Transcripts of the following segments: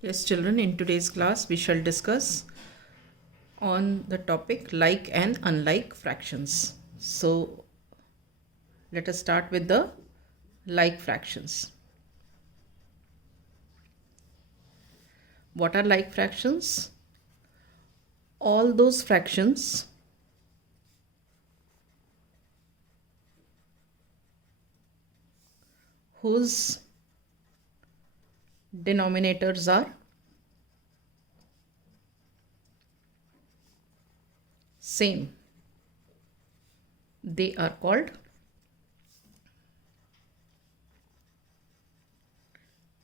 Yes, children, in today's class we shall discuss on the topic like and unlike fractions. So let us start with the like fractions. What are like fractions? All those fractions whose denominators are same, they are called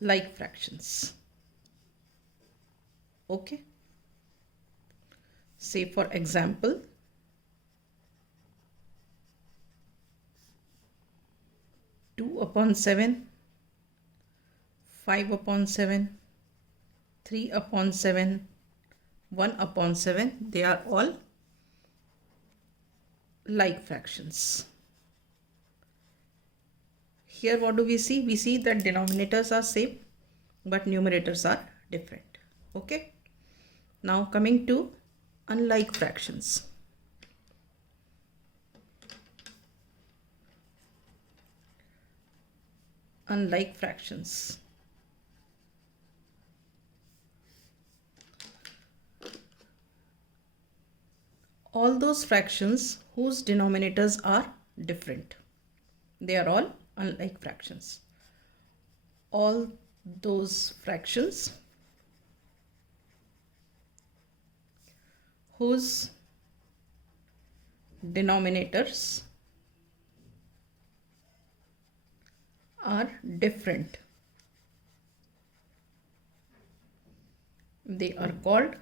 like fractions. Okay. Say for example, 2 upon 7, 5 upon 7, 3 upon 7, 1 upon 7, they are all like fractions. Here what do we see? We see that denominators are same but numerators are different. Okay. Now coming to unlike fractions. Unlike fractions. All those fractions whose denominators are different, they are all unlike fractions. All those fractions whose denominators are different, they are called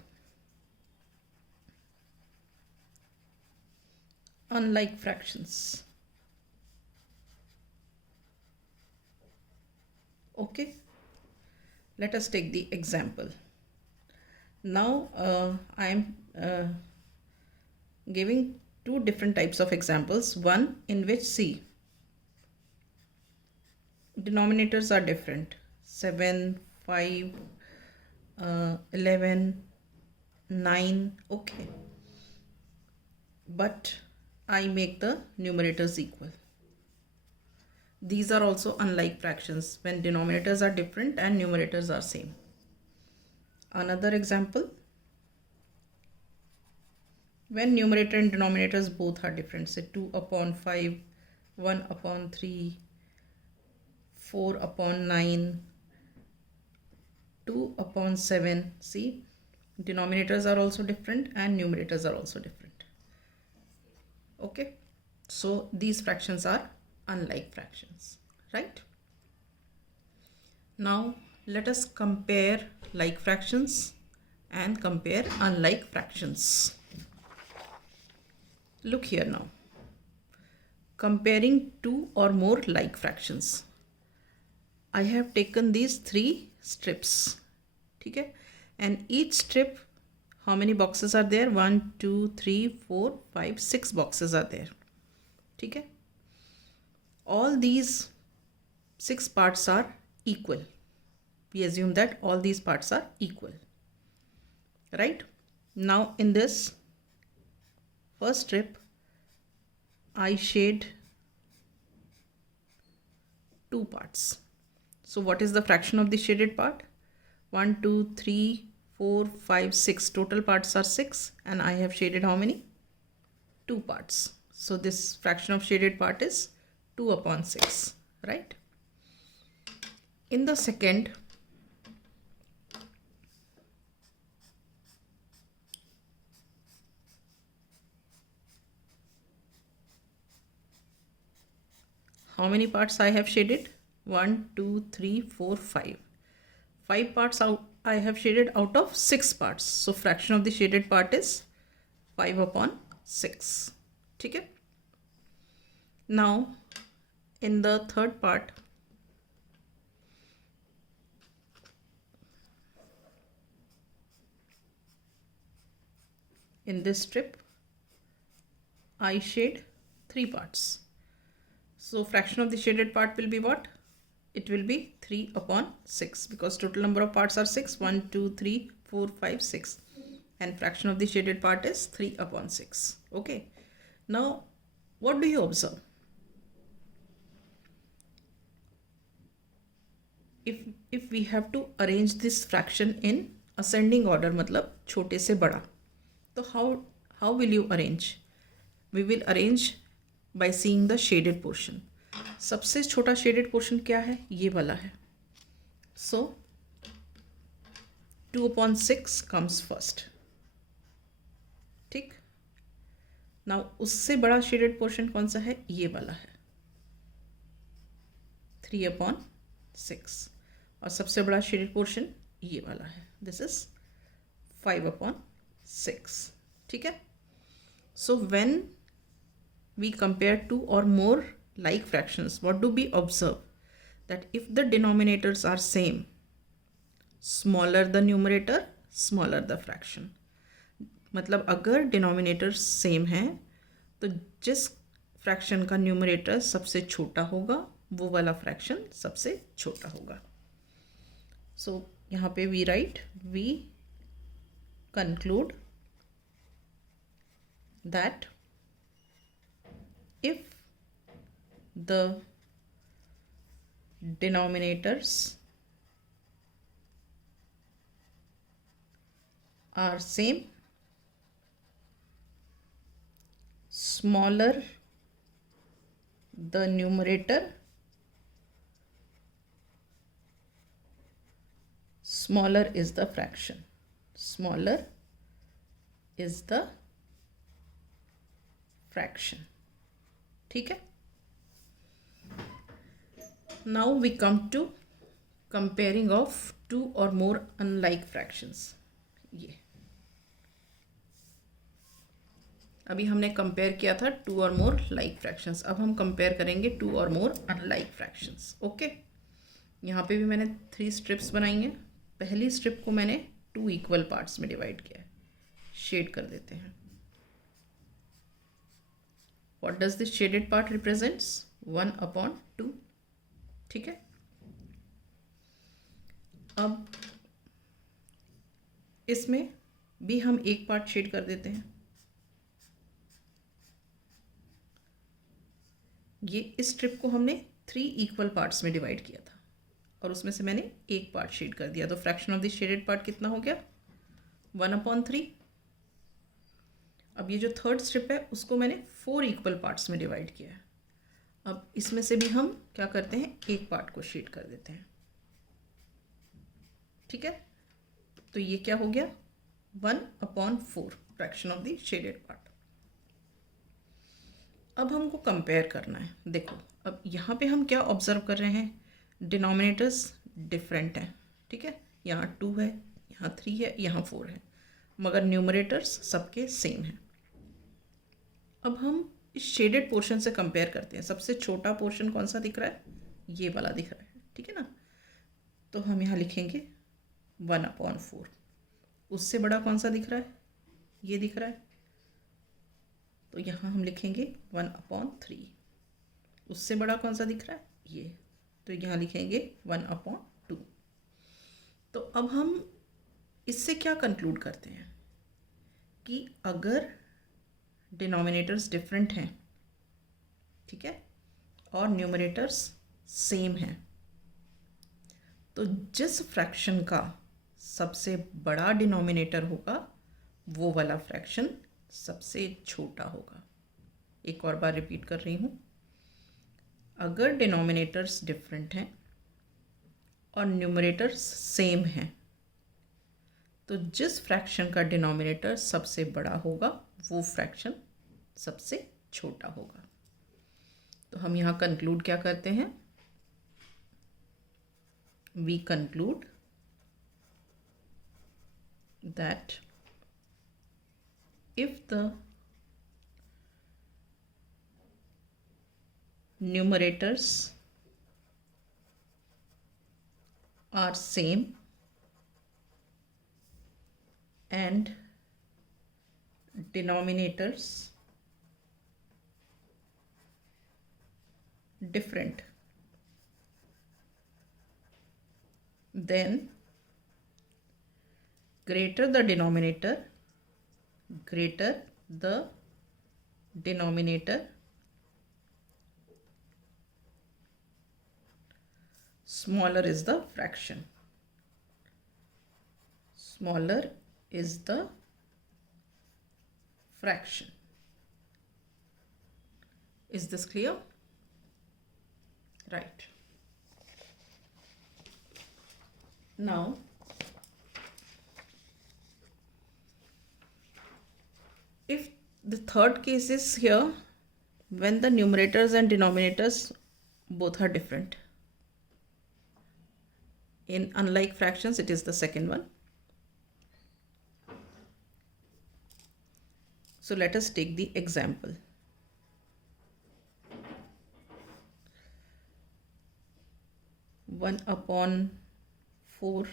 unlike fractions. Okay, let us take the example. Now I am giving two different types of examples. One in which see denominators are different, 7, 5, 11, 9. Okay, but I make the numerators equal. These are also unlike fractions when denominators are different and numerators are same. Another example, when numerator and denominators both are different, say 2 upon 5, 1 upon 3, 4 upon 9, 2 upon 7. See, denominators are also different and numerators are also different. Okay, so these fractions are unlike fractions, right? Now let us compare like fractions and compare unlike fractions. Look here now. Comparing two or more like fractions. I have taken these three strips. Okay? And each strip, how many boxes are there? 1, 2, 3, 4, 5, 6 boxes are there. Okay? All these 6 parts are equal. We assume that all these parts are equal. Right? Now in this first strip, I shade 2 parts. So what is the fraction of the shaded part? 1, 2, 3, 4, 5, 6. Total parts are 6 and I have shaded how many? 2 parts. So this fraction of shaded part is 2 upon 6, right? In the second, how many parts I have shaded? 1, 2, 3, 4, 5. 5 parts out I have shaded out of 6 parts. So fraction of the shaded part is 5 upon 6. Okay? Now in the third part, in this strip, I shade 3 parts. So fraction of the shaded part will be what? it will be 3 upon 6 because total number of parts are 6. 1, 2, 3, 4, 5, 6. And fraction of the shaded part is 3 upon 6. Okay. Now, what do you observe? If we have to arrange this fraction in ascending order, मतलब छोटे से बड़ा, तो how will you arrange? We will arrange by seeing the shaded portion. सबसे छोटा shaded portion क्या है? ये वाला है. So 2 upon 6 comes first. ठीक. Now उससे बड़ा shaded portion कौन सा है? ये वाला है, 3 upon 6. और सबसे बड़ा shaded portion ये वाला है. This is 5 upon 6. ठीक है. So when we compare two or more like fractions, what do we observe? That if the denominators are same, smaller the numerator, smaller the fraction. मतलब अगर डिनोमिनेटर सेम है तो जिस फ्रैक्शन का numerator सबसे छोटा होगा वो वाला फ्रैक्शन सबसे छोटा होगा. सो यहाँ पे we write, we conclude that if the denominators are same, smaller the numerator, smaller is the fraction. Smaller is the fraction. ठीक है. Now we come to comparing of two or more unlike fractions. ये अभी हमने compare किया था to और more like fractions. अब हम कंपेयर करेंगे टू और मोर अनलाइक फ्रैक्शंस. ओके. यहाँ पे भी मैंने 3 स्ट्रिप्स बनाई हैं. पहली स्ट्रिप को मैंने 2 इक्वल पार्ट्स में डिवाइड किया है. शेड कर देते हैं. What does this shaded part represents? 1 upon 2. ठीक है. अब इसमें भी हम एक पार्ट शेड कर देते हैं. ये इस स्ट्रिप को हमने 3 इक्वल पार्ट्स में डिवाइड किया था और उसमें से मैंने एक पार्ट शेड कर दिया. तो fraction of the shaded part कितना हो गया? 1 upon 3. अब ये जो थर्ड स्ट्रिप है उसको मैंने 4 इक्वल पार्ट्स में डिवाइड किया है. अब इसमें से भी हम क्या करते हैं, एक पार्ट को शेड कर देते हैं. ठीक है. तो ये क्या हो गया? 1 upon 4 fraction of the shaded part. अब हमको कंपेयर करना है. देखो अब यहाँ पे हम क्या ऑब्जर्व कर रहे हैं, डिनोमिनेटर्स डिफरेंट हैं. ठीक है. यहाँ 2 है, यहाँ 3 है, यहाँ 4 है, मगर न्यूमरेटर्स सबके सेम हैं. अब हम इस शेडेड पोर्शन से कंपेयर करते हैं. सबसे छोटा पोर्शन कौन सा दिख रहा है? ये वाला दिख रहा है. ठीक है ना. तो हम यहाँ लिखेंगे 1 upon 4. उससे बड़ा कौन सा दिख रहा है? ये दिख रहा है. तो यहाँ हम लिखेंगे 1 upon 3. उससे बड़ा कौन सा दिख रहा है? ये. तो यहाँ लिखेंगे 1 upon 2. तो अब हम इससे क्या कंक्लूड करते हैं कि अगर डिनोमिनेटर्स डिफरेंट हैं, ठीक है, और न्यूमरेटर्स सेम हैं, तो जिस फ्रैक्शन का सबसे बड़ा डिनोमिनेटर होगा वो वाला फ्रैक्शन सबसे छोटा होगा. एक और बार रिपीट कर रही हूँ. अगर डिनोमिनेटर्स डिफरेंट हैं और न्यूमरेटर्स सेम हैं तो जिस फ्रैक्शन का डिनोमिनेटर सबसे बड़ा होगा वो फ्रैक्शन सबसे छोटा होगा. तो हम यहाँ कंक्लूड क्या करते हैं? We conclude that if the numerators are same and denominators different, then greater the denominator, smaller is the fraction. Smaller is the fraction. Is this clear? Right. Now, if the third case is here, when the numerators and denominators both are different. In unlike fractions, it is the second one. So let us take the example. One upon 4,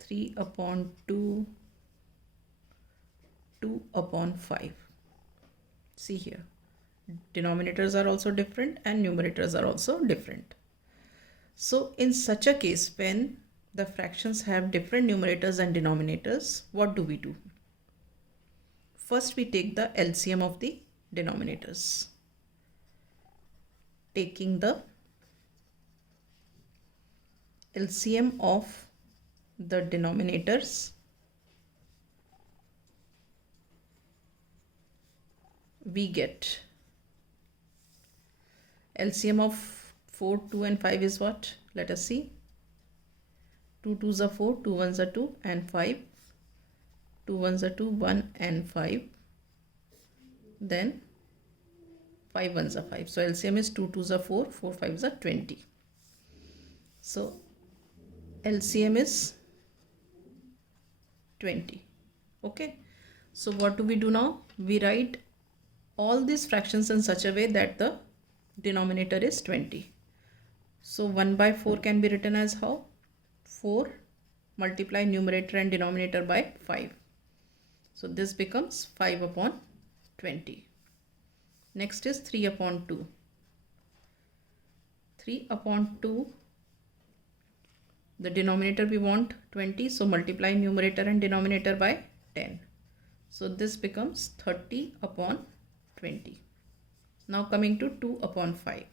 3 upon 2, 2 upon 5. See here, denominators are also different and numerators are also different. So in such a case, when the fractions have different numerators and denominators, what do we do? First, we take the LCM of the denominators. Taking the LCM of the denominators, we get LCM of 4, 2 and 5 is what? Let us see. 2 2s are 4, 2 1s are 2 and 5. 2 1s are 2, 1 and 5. Then 5 1s are 5. So LCM is 2 2s are 4, 4 5s are 20. So LCM is 20. Okay. So what do we do now? We write all these fractions in such a way that the denominator is 20. So 1 by 4 can be written as how? 4 multiply numerator and denominator by 5. So this becomes 5 upon 20. Next is 3 upon 2. 3 upon 2, the denominator we want 20, so multiply numerator and denominator by 10. So this becomes 30 upon 20. Now coming to 2 upon 5.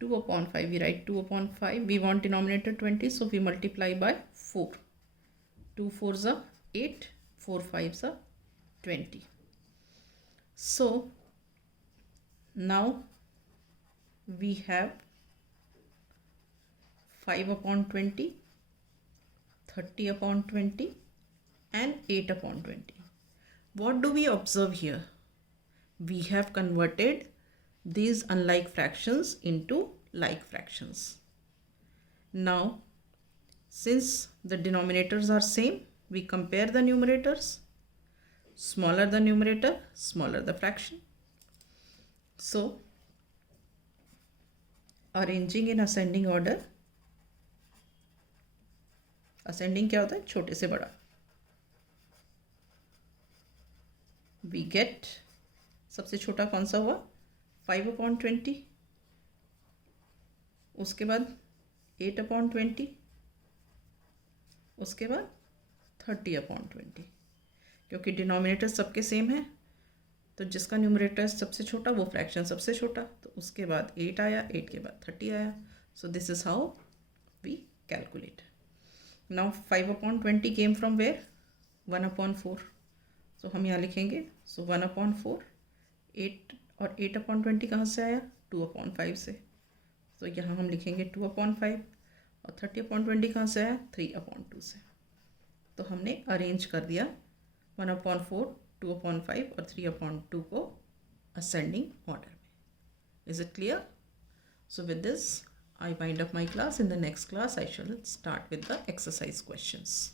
2 upon 5, we write 2 upon 5. We want denominator 20, so we multiply by 4. 2 4s are 8, 4 5s are 20. So now we have 5 upon 20, 30 upon 20 and 8 upon 20. What do we observe here? We have converted these unlike fractions into like fractions. Now, since the denominators are same, we compare the numerators. Smaller the numerator, smaller the fraction. So, arranging in ascending order. Ascending क्या होता है? छोटे से बड़ा. We get, सबसे छोटा कौन सा हुआ? 5 upon 20. उसके बाद 8 upon 20. उसके बाद 30 upon 20. क्योंकि डिनोमिनेटर सबके सेम है, तो जिसका न्यूमरेटर सबसे छोटा वो फ्रैक्शन सबसे छोटा, तो उसके बाद 8 आया, 8 के बाद 30 आया. So this is how we calculate. Now 5 upon 20 came from where? 1 upon 4. So हम यहाँ लिखेंगे, सो 1 upon 4. 8 और 8 upon 20 कहाँ से आया? 2 upon 5 से. तो यहाँ हम लिखेंगे 2 upon 5. और 30 upon 20 कहाँ से आया? 3 upon 2 से. तो हमने अरेंज कर दिया 1 upon 4, 2 upon 5 और 3 upon 2 को ascending order में. Is it clear? So with this, I wind up my class. In the next class, I shall start with the exercise questions.